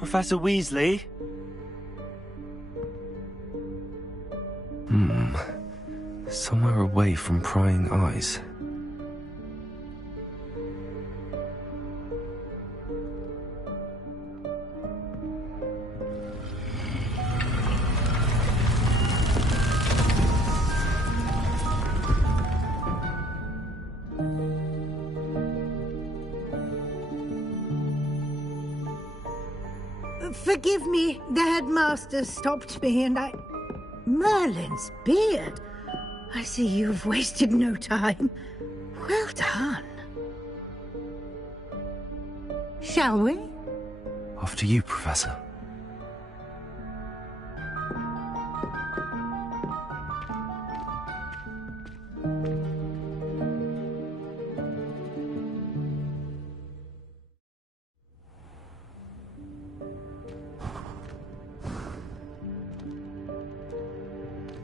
Professor Weasley? Somewhere away from prying eyes. Forgive me, the headmaster stopped me and I... Merlin's beard. I see you've wasted no time. Well done. Shall we? After you, Professor.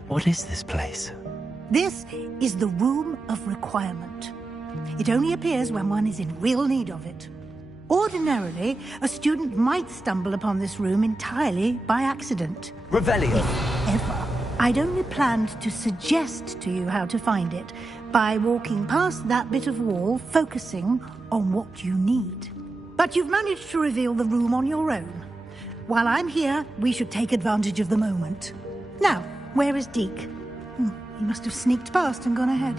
What is this place? This is the Room of Requirement. It only appears when one is in real need of it. Ordinarily, a student might stumble upon this room entirely by accident. Revelio. If ever. I'd only planned to suggest to you how to find it by walking past that bit of wall, focusing on what you need. But you've managed to reveal the room on your own. While I'm here, we should take advantage of the moment. Now, where is Deke? He must have sneaked past and gone ahead.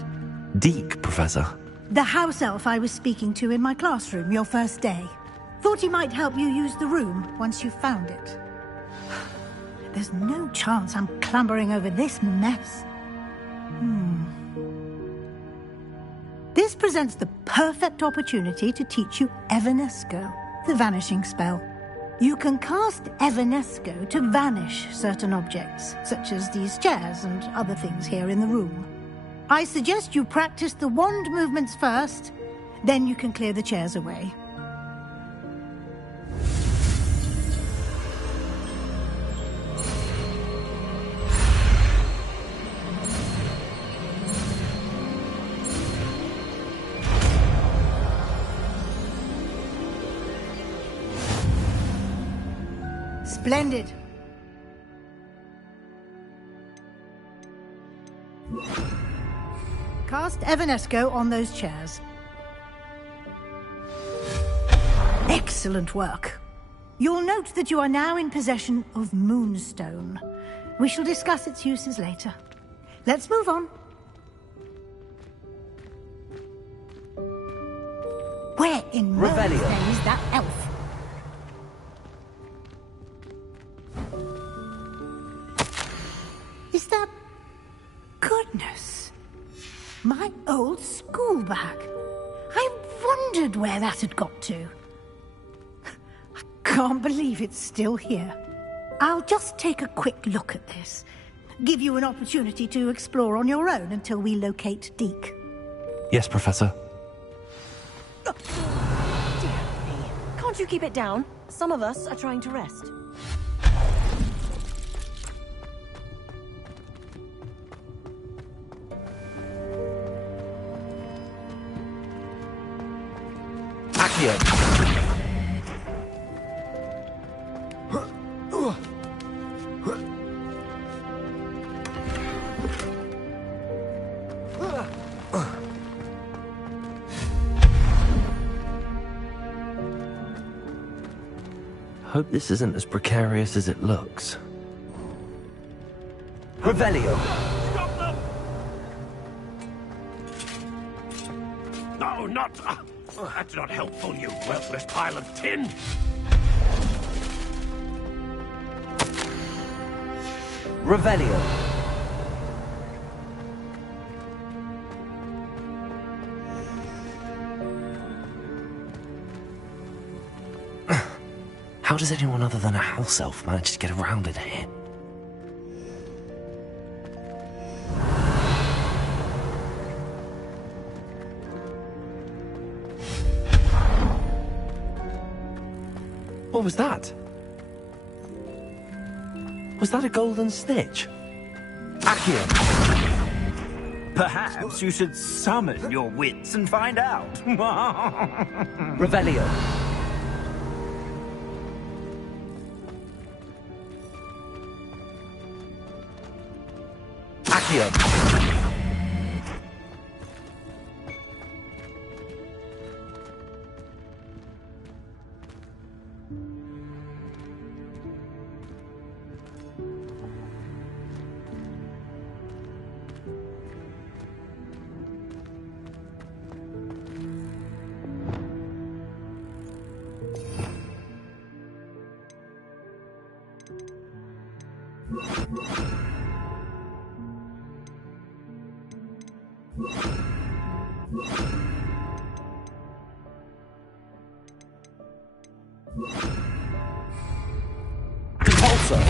Deke, Professor. The house elf I was speaking to in my classroom your first day. Thought he might help you use the room once you found it. There's no chance I'm clambering over this mess. This presents the perfect opportunity to teach you Evanesco, the vanishing spell. You can cast Evanesco to vanish certain objects, such as these chairs and other things here in the room. I suggest you practice the wand movements first, then you can clear the chairs away. Splendid. Cast Evanesco on those chairs. Excellent work. You'll note that you are now in possession of Moonstone. We shall discuss its uses later. Let's move on. Where in Merlin's name is that elf? Is that... Goodness. My old school bag. I wondered where that had got to. I can't believe it's still here. I'll just take a quick look at this. Give you an opportunity to explore on your own until we locate Deke. Yes, Professor. Dear me. Can't you keep it down? Some of us are trying to rest. Hope this isn't as precarious as it looks. Revelio. Stop them! No, not... that's not helpful, you worthless pile of tin! Revelio. How does anyone other than a house elf manage to get around in here? What was that? Was that a golden snitch? Accio! Perhaps you should summon your wits and find out. Revelio. Accio! Repulsor!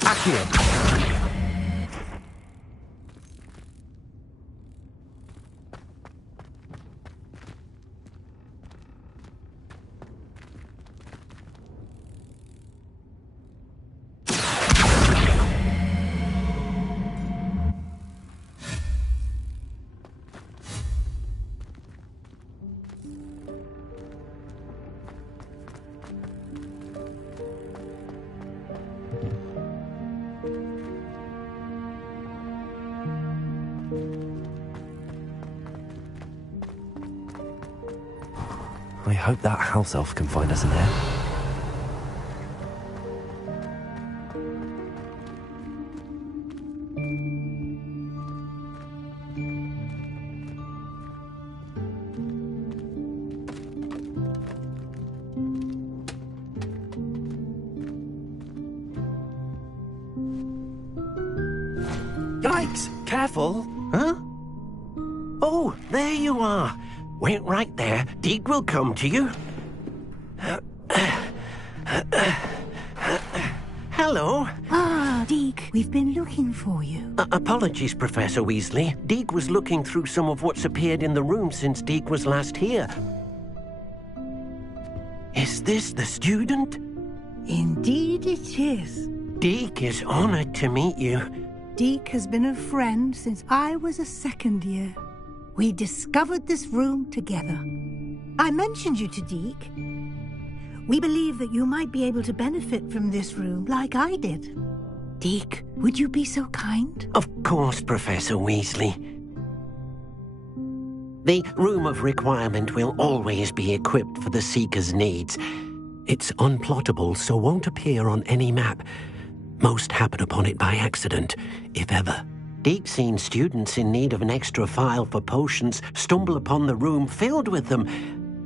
Accio! I hope that house elf can find us in there. Yikes! Careful! Huh? Oh, there you are. Wait right there. Deek will come to you. Hello. Ah, Deke, we've been looking for you. Apologies, Professor Weasley. Deek was looking through some of what's appeared in the room since Deek was last here. Is this the student? Indeed it is. Deek is honored to meet you. Deke has been a friend since I was a second year. We discovered this room together. I mentioned you to Deke. We believe that you might be able to benefit from this room like I did. Deke, would you be so kind? Of course, Professor Weasley. The Room of Requirement will always be equipped for the Seeker's needs. It's unplottable, so won't appear on any map. Most happen upon it by accident, if ever. Deke's seen students in need of an extra file for potions stumble upon the room filled with them.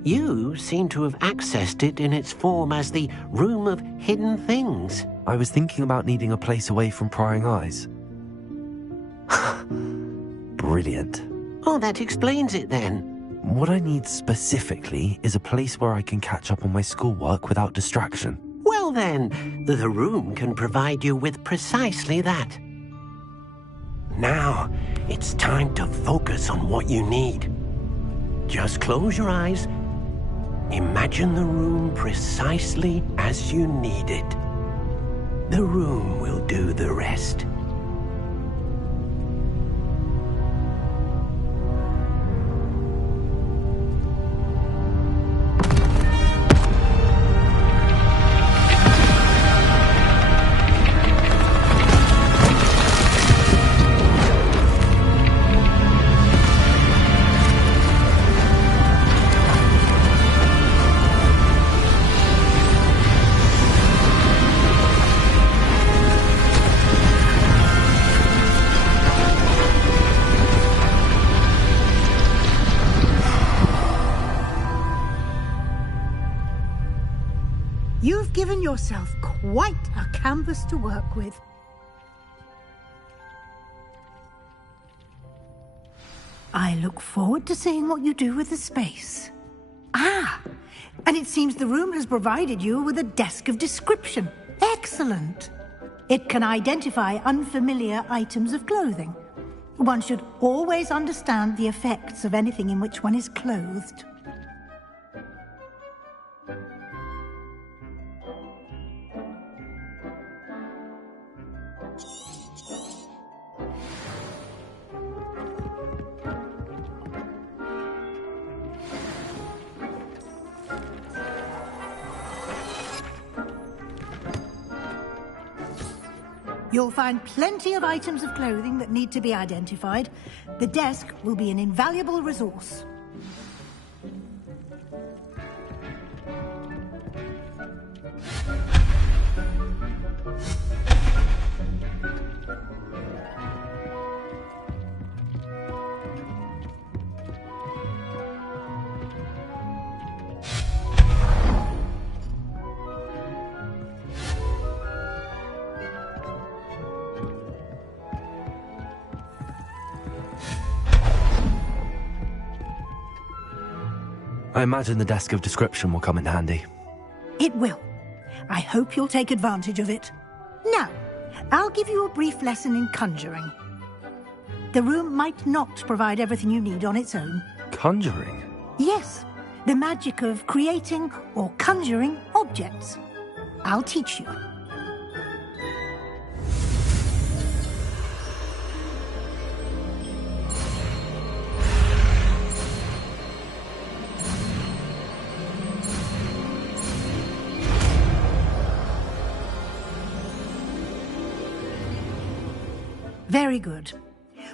You seem to have accessed it in its form as the Room of Hidden Things. I was thinking about needing a place away from prying eyes. Brilliant. Oh, that explains it then. What I need specifically is a place where I can catch up on my schoolwork without distraction. Well then, the room can provide you with precisely that. Now, it's time to focus on what you need. Just close your eyes. Imagine the room precisely as you need it. The room will do the rest. You've given yourself quite a canvas to work with. I look forward to seeing what you do with the space. Ah, and it seems the room has provided you with a desk of description. Excellent. It can identify unfamiliar items of clothing. One should always understand the effects of anything in which one is clothed. You'll find plenty of items of clothing that need to be identified. The desk will be an invaluable resource. I imagine the desk of description will come in handy. It will. I hope you'll take advantage of it. Now, I'll give you a brief lesson in conjuring. The room might not provide everything you need on its own. Conjuring? Yes, the magic of creating or conjuring objects. I'll teach you. Very good.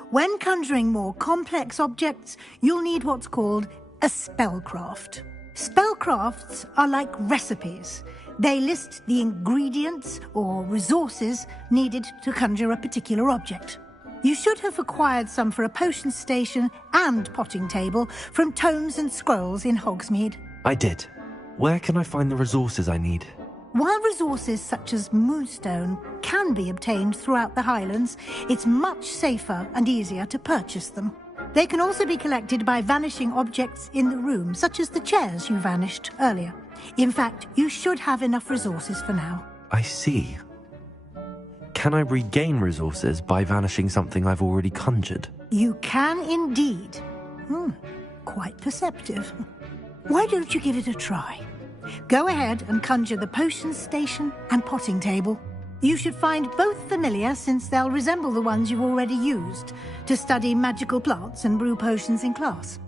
When conjuring more complex objects, you'll need what's called a spellcraft. Spellcrafts are like recipes. They list the ingredients or resources needed to conjure a particular object. You should have acquired some for a potion station and potting table from tomes and scrolls in Hogsmeade. I did. Where can I find the resources I need? While resources such as moonstone can be obtained throughout the Highlands, it's much safer and easier to purchase them. They can also be collected by vanishing objects in the room, such as the chairs you vanished earlier. In fact, you should have enough resources for now. I see. Can I regain resources by vanishing something I've already conjured? You can indeed. Quite perceptive. Why don't you give it a try? Go ahead and conjure the potion station and potting table. You should find both familiar, since they'll resemble the ones you've already used to study magical plants and brew potions in class.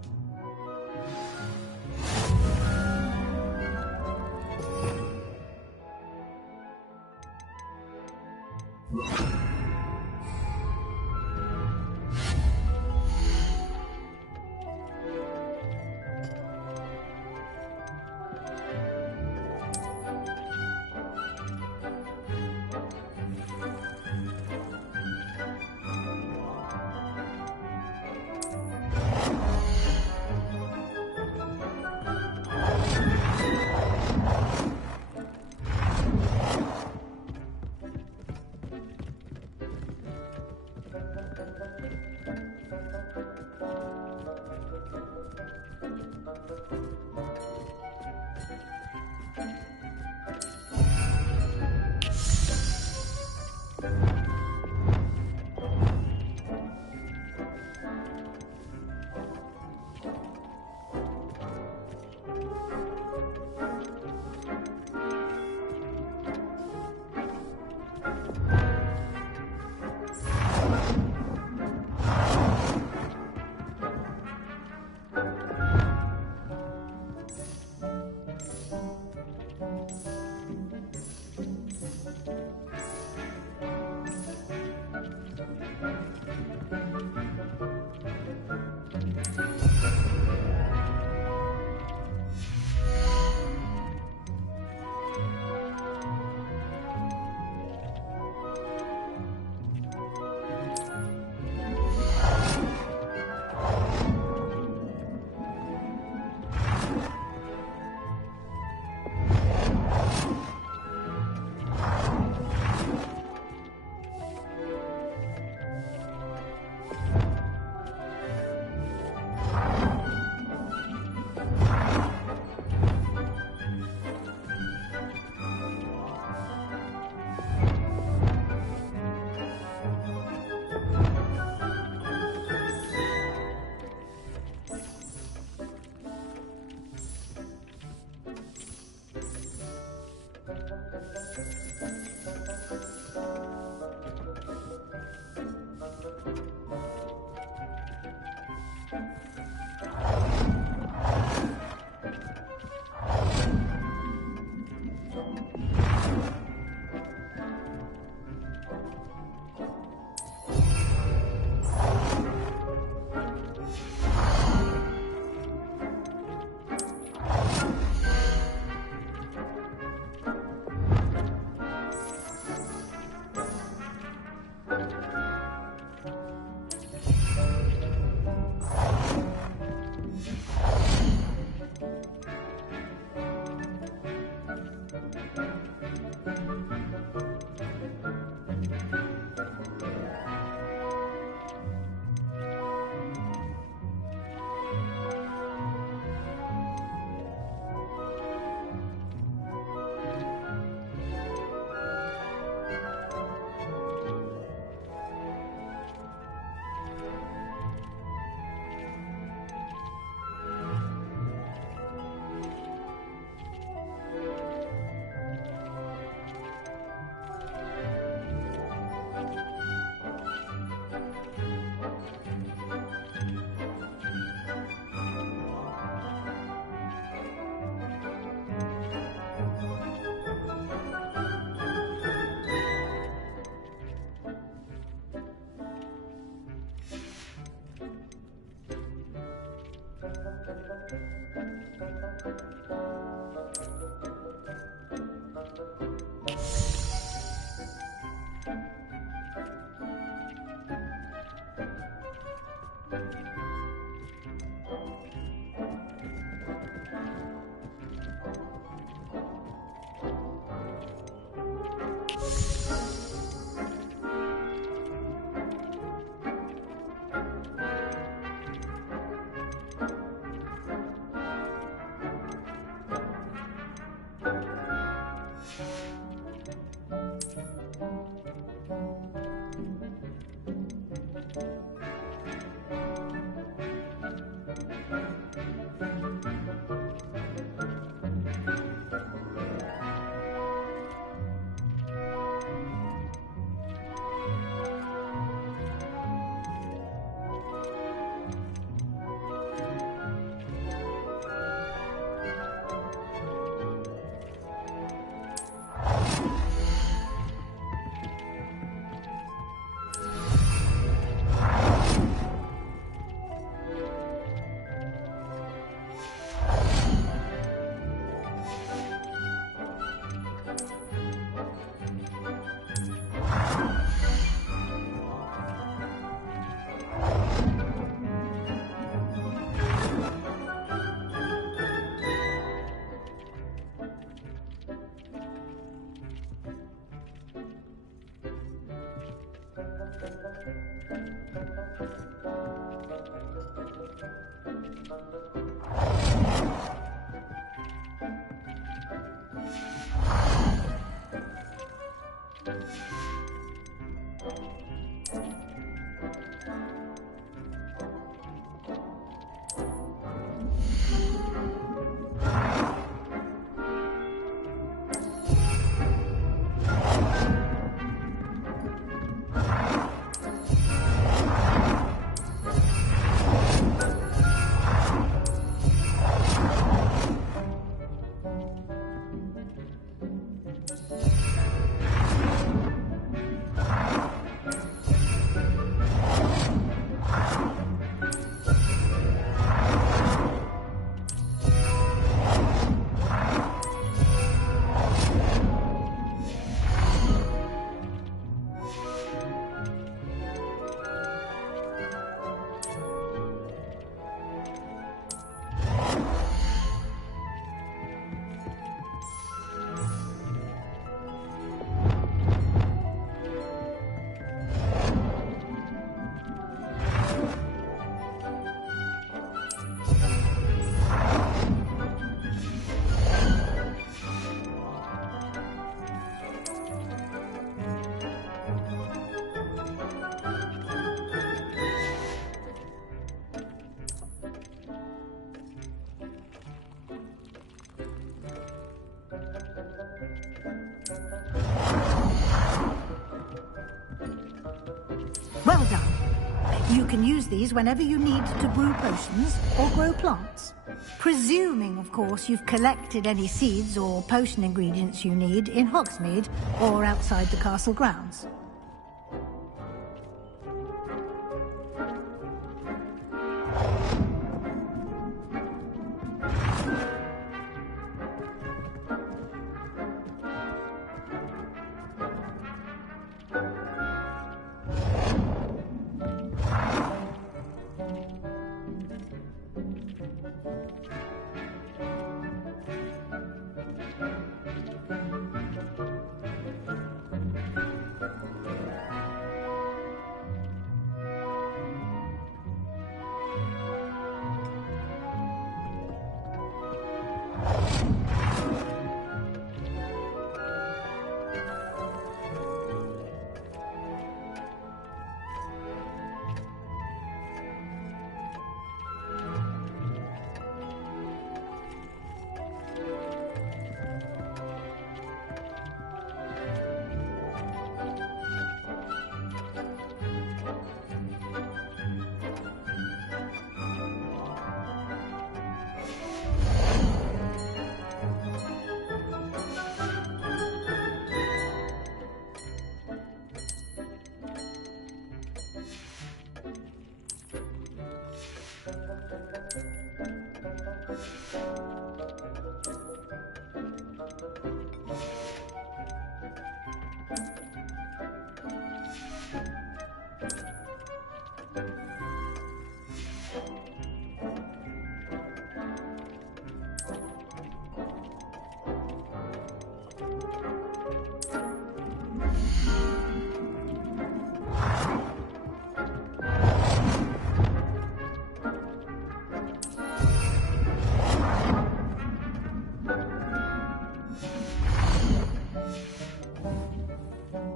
You can use these whenever you need to brew potions or grow plants. Presuming, of course, you've collected any seeds or potion ingredients you need in Hogsmeade or outside the castle grounds.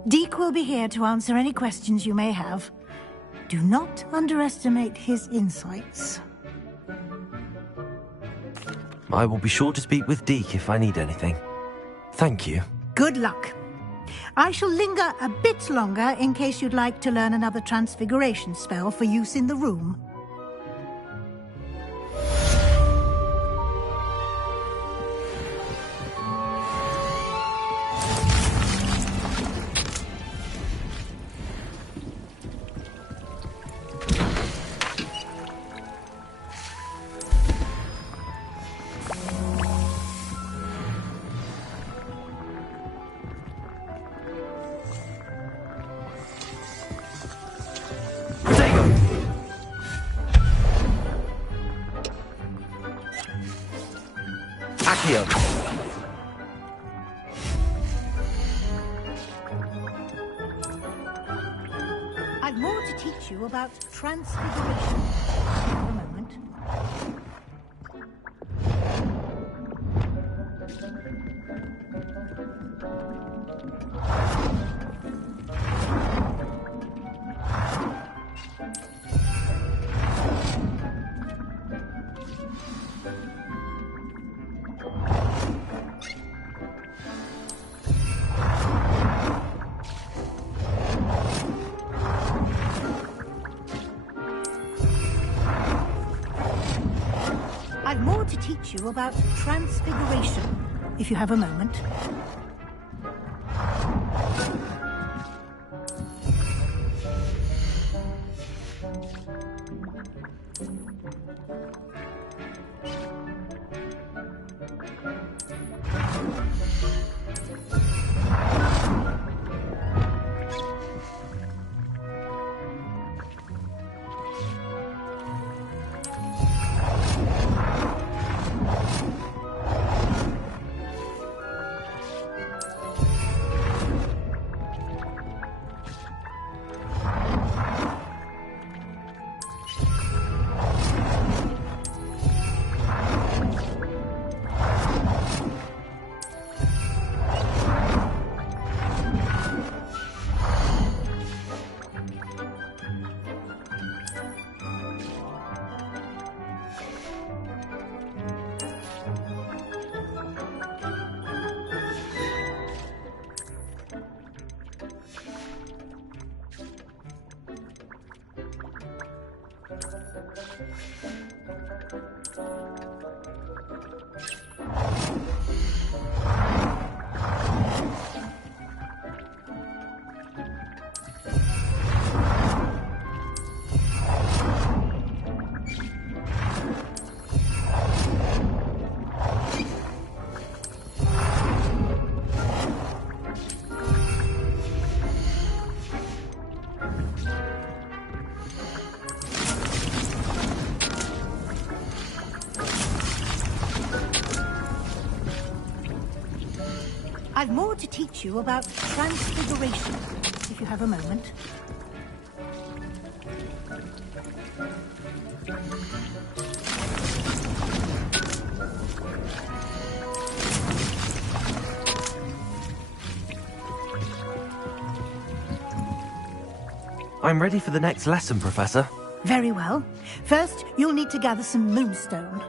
Deke will be here to answer any questions you may have. Do not underestimate his insights. I will be sure to speak with Deke if I need anything. Thank you. Good luck. I shall linger a bit longer in case you'd like to learn another transfiguration spell for use in the room. I've more to teach you about transfiguration. For a moment. I've more to teach you about transfiguration, if you have a moment. I've more to teach you about transfiguration, if you have a moment. I'm ready for the next lesson, Professor. Very well. First, you'll need to gather some moonstone.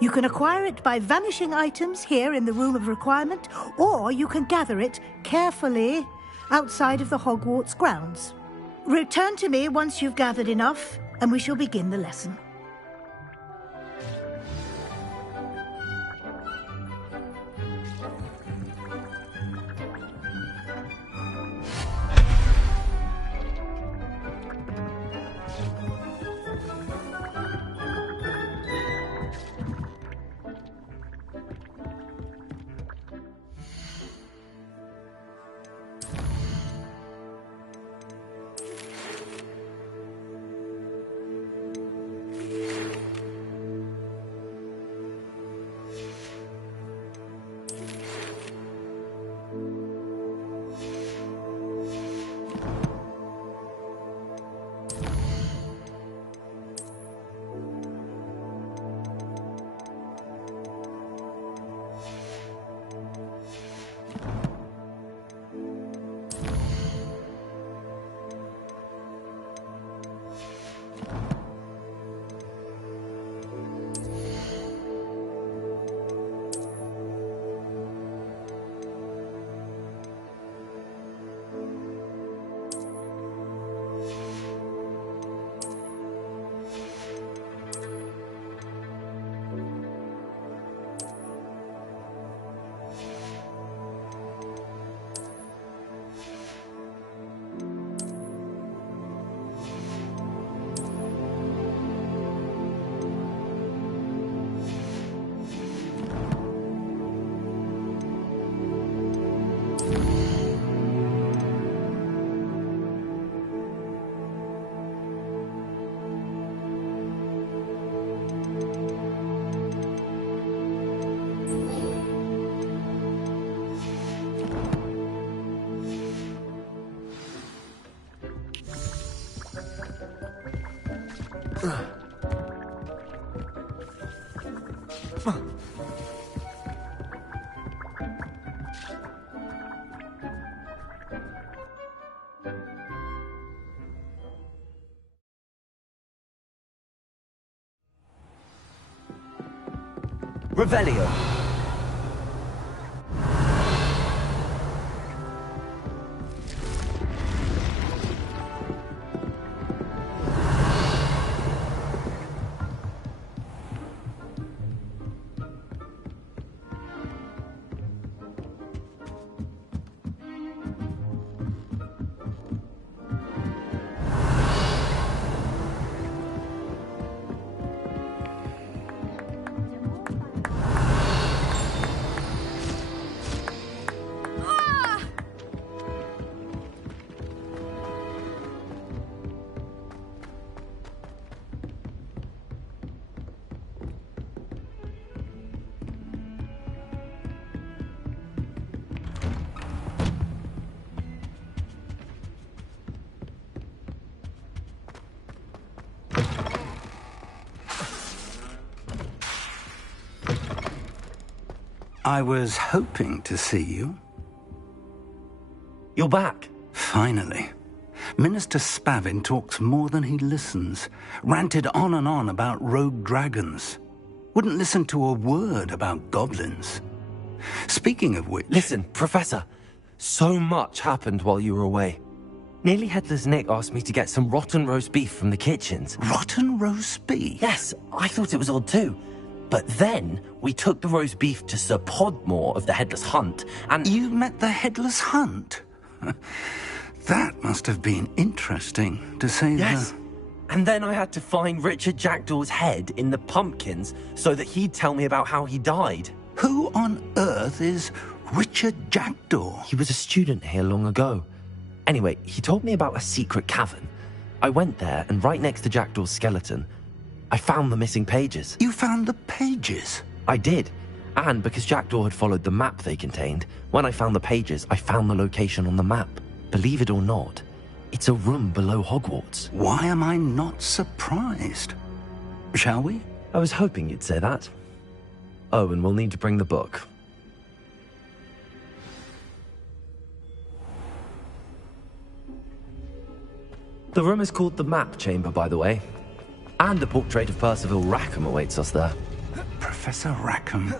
You can acquire it by vanishing items here in the Room of Requirement, or you can gather it carefully outside of the Hogwarts grounds. Return to me once you've gathered enough, and we shall begin the lesson. Revelio. I was hoping to see you. You're back. Finally. Minister Spavin talks more than he listens. Ranted on and on about rogue dragons. Wouldn't listen to a word about goblins. Speaking of which... Listen, Professor. So much happened while you were away. Nearly Headless Nick asked me to get some rotten roast beef from the kitchens. Rotten roast beef? Yes, I thought it was odd too. But then we took the roast beef to Sir Podmore of the Headless Hunt, and... You met the Headless Hunt? That must have been interesting, to say Yes. the... And then I had to find Richard Jackdaw's head in the pumpkins so that he'd tell me about how he died. Who on earth is Richard Jackdaw? He was a student here long ago. Anyway, he told me about a secret cavern. I went there, and right next to Jackdaw's skeleton, I found the missing pages. You found the pages? I did. And because Jackdaw had followed the map they contained, when I found the pages, I found the location on the map. Believe it or not, it's a room below Hogwarts. Why am I not surprised? Shall we? I was hoping you'd say that. Oh, and we'll need to bring the book. The room is called the Map Chamber, by the way. And a portrait of Percival Rackham awaits us there. Professor Rackham.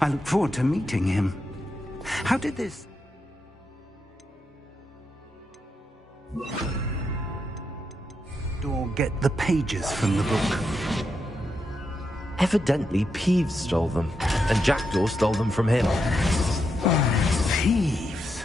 I look forward to meeting him. How did this... Or get the pages from the book? Evidently, Peeves stole them, and Jackdaw stole them from him. Peeves.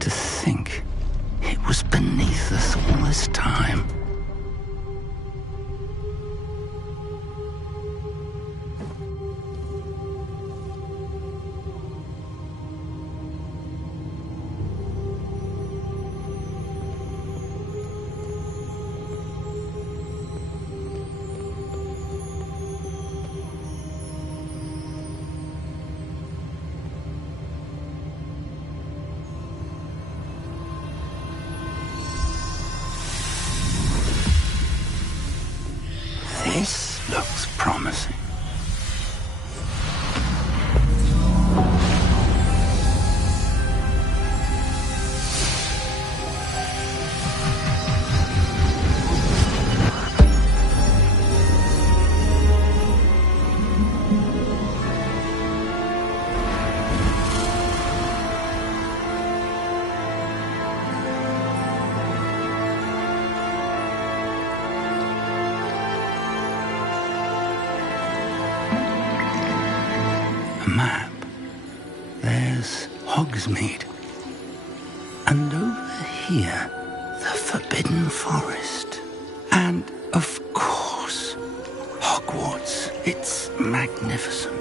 To think it was beneath us all this time. This looks promising. Map. There's Hogsmeade. And over here, the Forbidden Forest. And, of course, Hogwarts. It's magnificent.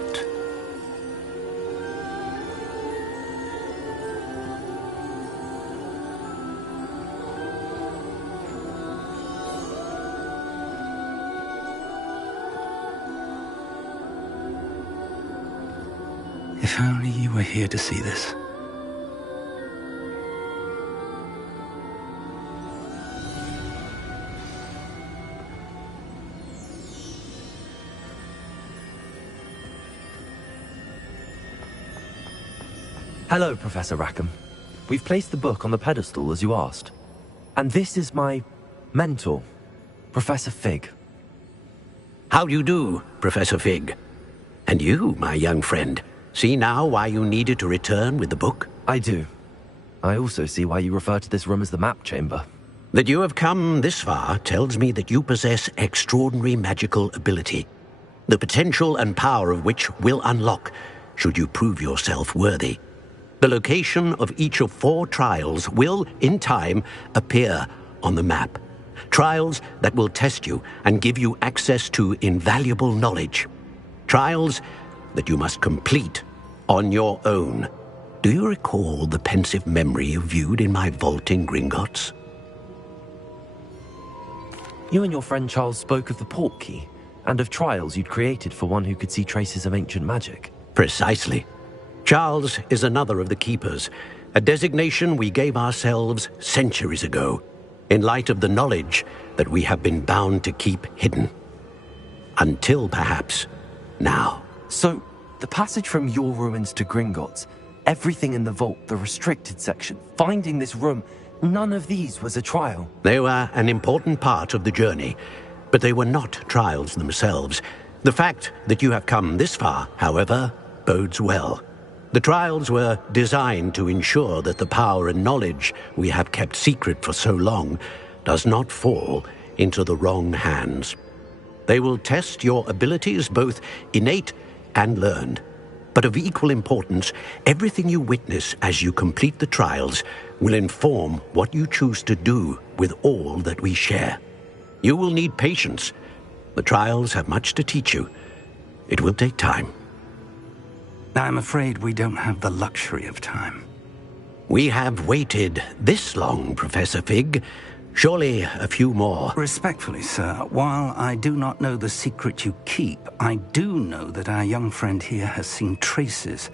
If only you were here to see this. Hello, Professor Rackham. We've placed the book on the pedestal as you asked. And this is my mentor, Professor Fig. How do you do, Professor Fig? And you, my young friend, see now why you needed to return with the book? I do. I also see why you refer to this room as the Map Chamber. That you have come this far tells me that you possess extraordinary magical ability, the potential and power of which will unlock should you prove yourself worthy. The location of each of 4 trials will, in time, appear on the map. Trials that will test you and give you access to invaluable knowledge. Trials that you must complete on your own. Do you recall the pensive memory you viewed in my vault in Gringotts? You and your friend Charles spoke of the Portkey, and of trials you'd created for one who could see traces of ancient magic. Precisely. Charles is another of the Keepers, a designation we gave ourselves centuries ago, in light of the knowledge that we have been bound to keep hidden. Until, perhaps, now. So, the passage from your ruins to Gringotts, everything in the vault, the restricted section, finding this room, none of these was a trial. They were an important part of the journey, but they were not trials themselves. The fact that you have come this far, however, bodes well. The trials were designed to ensure that the power and knowledge we have kept secret for so long does not fall into the wrong hands. They will test your abilities, both innate and learned. But of equal importance, everything you witness as you complete the trials will inform what you choose to do with all that we share. You will need patience. The trials have much to teach you. It will take time. I'm afraid we don't have the luxury of time. We have waited this long, Professor Fig. Surely a few more. Respectfully, sir, while I do not know the secret you keep, I do know that our young friend here has seen traces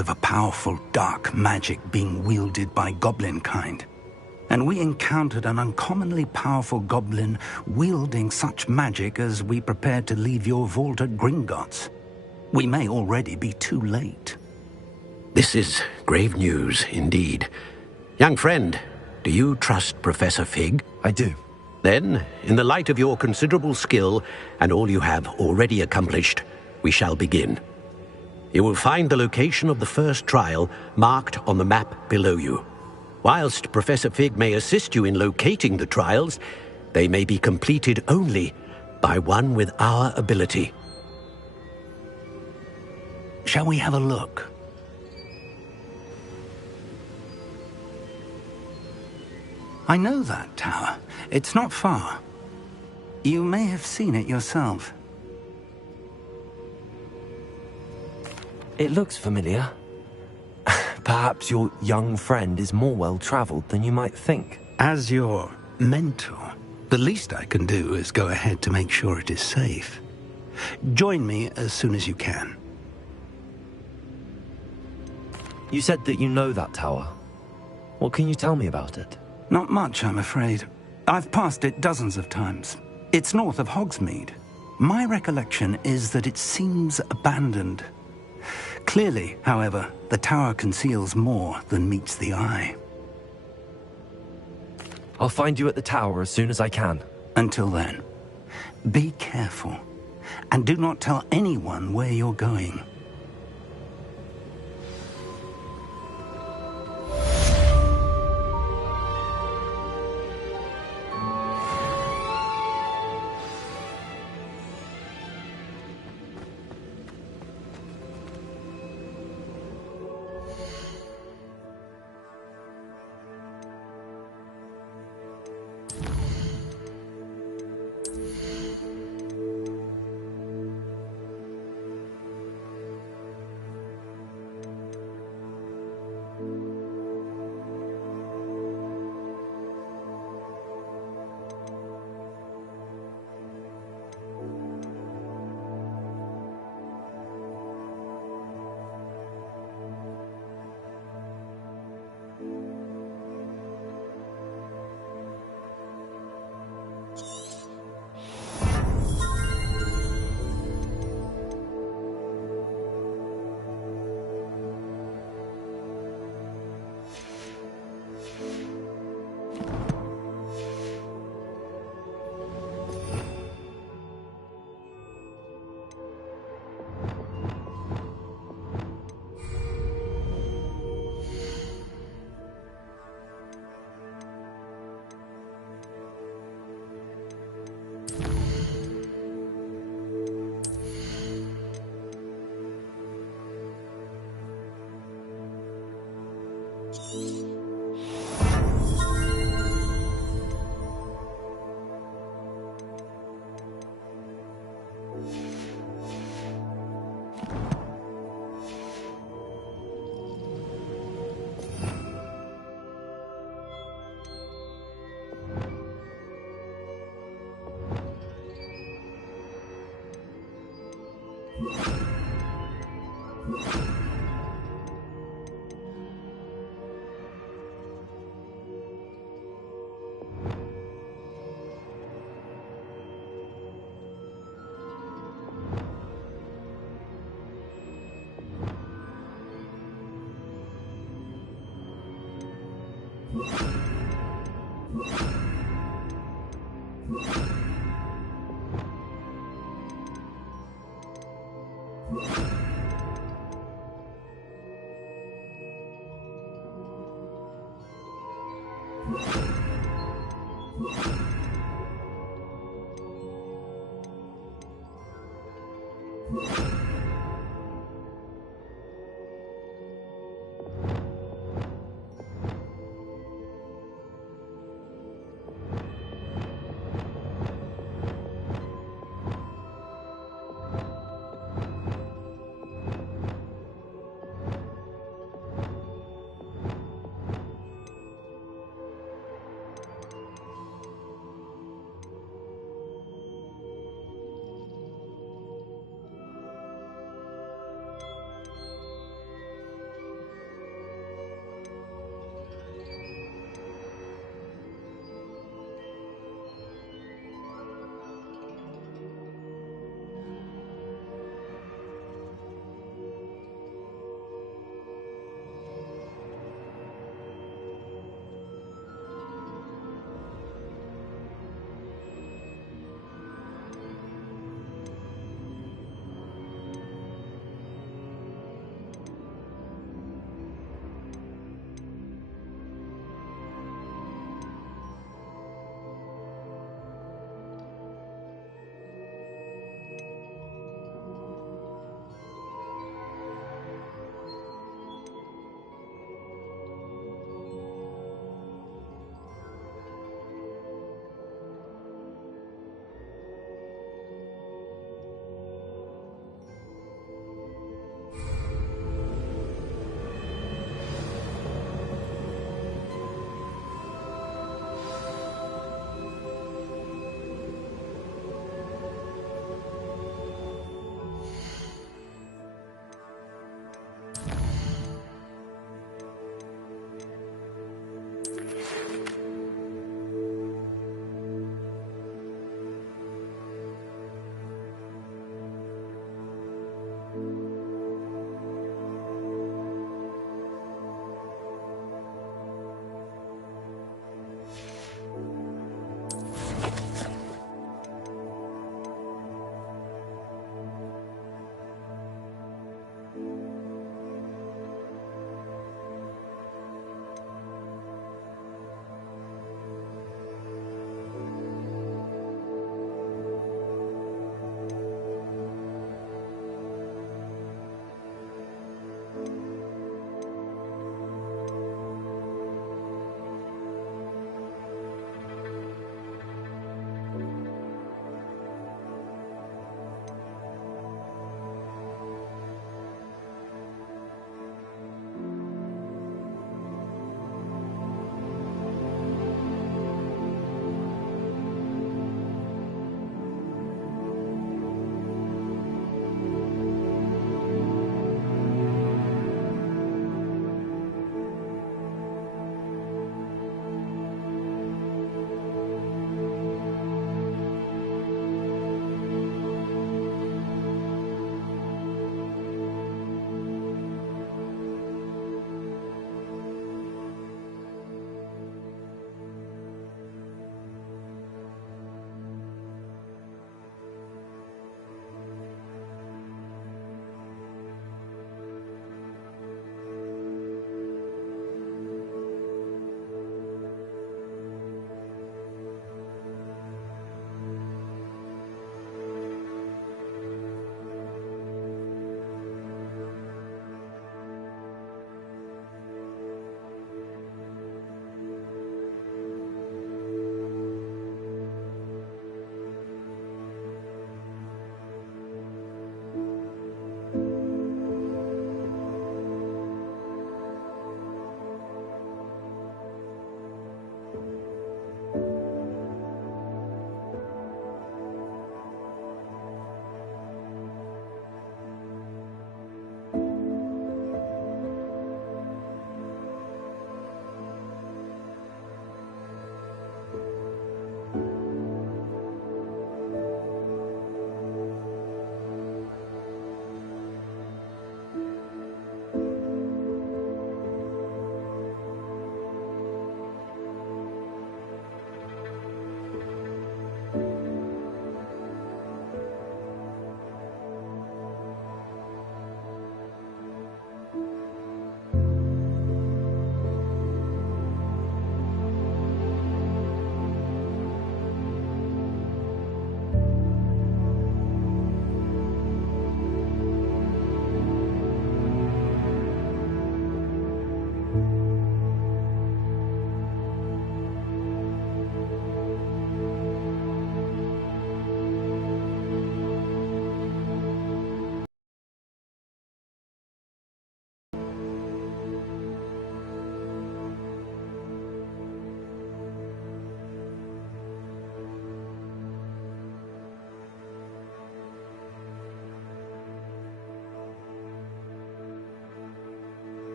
of a powerful dark magic being wielded by goblin kind. And we encountered an uncommonly powerful goblin wielding such magic as we prepared to leave your vault at Gringotts. We may already be too late. This is grave news indeed. Young friend, do you trust Professor Fig? I do. Then, in the light of your considerable skill and all you have already accomplished, we shall begin. You will find the location of the first trial marked on the map below you. Whilst Professor Fig may assist you in locating the trials, they may be completed only by one with our ability. Shall we have a look? I know that tower. It's not far. You may have seen it yourself. It looks familiar. Perhaps your young friend is more well-traveled than you might think. As your mentor, the least I can do is go ahead to make sure it is safe. Join me as soon as you can. You said that you know that tower. What can you tell me about it? Not much, I'm afraid. I've passed it dozens of times. It's north of Hogsmeade. My recollection is that it seems abandoned. Clearly, however, the tower conceals more than meets the eye. I'll find you at the tower as soon as I can. Until then, be careful, and do not tell anyone where you're going.